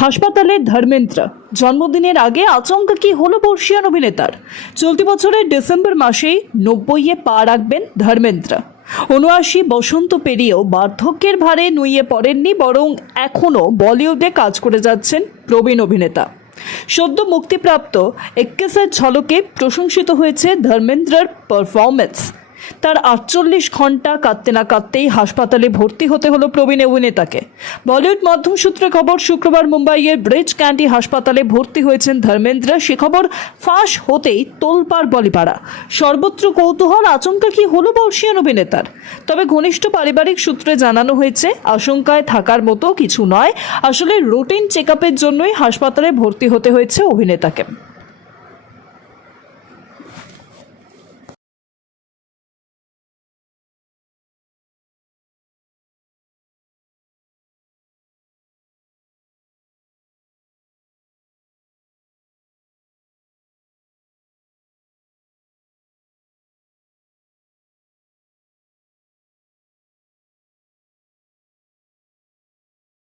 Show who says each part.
Speaker 1: হাসপাতালে ধর্মেন্দ্র। জন্মদিনের আগে আচমকা কি হলো বর্ষিয়ান অভিনেতার? চলতি বছরের ডিসেম্বর মাসেই নব্বইয়ে পা রাখবেন ধর্মেন্দ্র। উনআশি বসন্ত পেরিয়েও বার্ধক্যের ভারে নুইয়ে পড়েননি, বরং এখনও বলিউডে কাজ করে যাচ্ছেন প্রবীণ অভিনেতা। সদ্য মুক্তিপ্রাপ্ত এক্কেসের ঝলকে প্রশংসিত হয়েছে ধর্মেন্দ্রর পারফরমেন্স তার আটচল্লিশ ঘণ্টা কাঁদতে না কাঁদতেই হাসপাতালে ভর্তি হতে হলো প্রবীণ অভিনেতাকে বলিউড মাধ্যম সূত্রে খবর, শুক্রবার মুম্বাইয়ের ব্রিজ ক্যান্ডি হাসপাতালে ভর্তি হয়েছেন ধর্মেন্দ্র। সে খবর, ফাঁস হতেই তোলপাড় বলিপাড়া। সর্বত্র কৌতূহল, আচমকা কি হলো বর্ষিয়ান অভিনেতার? তবে ঘনিষ্ঠ পারিবারিক সূত্রে জানানো হয়েছে, আশঙ্কায় থাকার মতো কিছু নয়। আসলে রুটিন চেক জন্যই হাসপাতালে ভর্তি হতে হয়েছে অভিনেতাকে।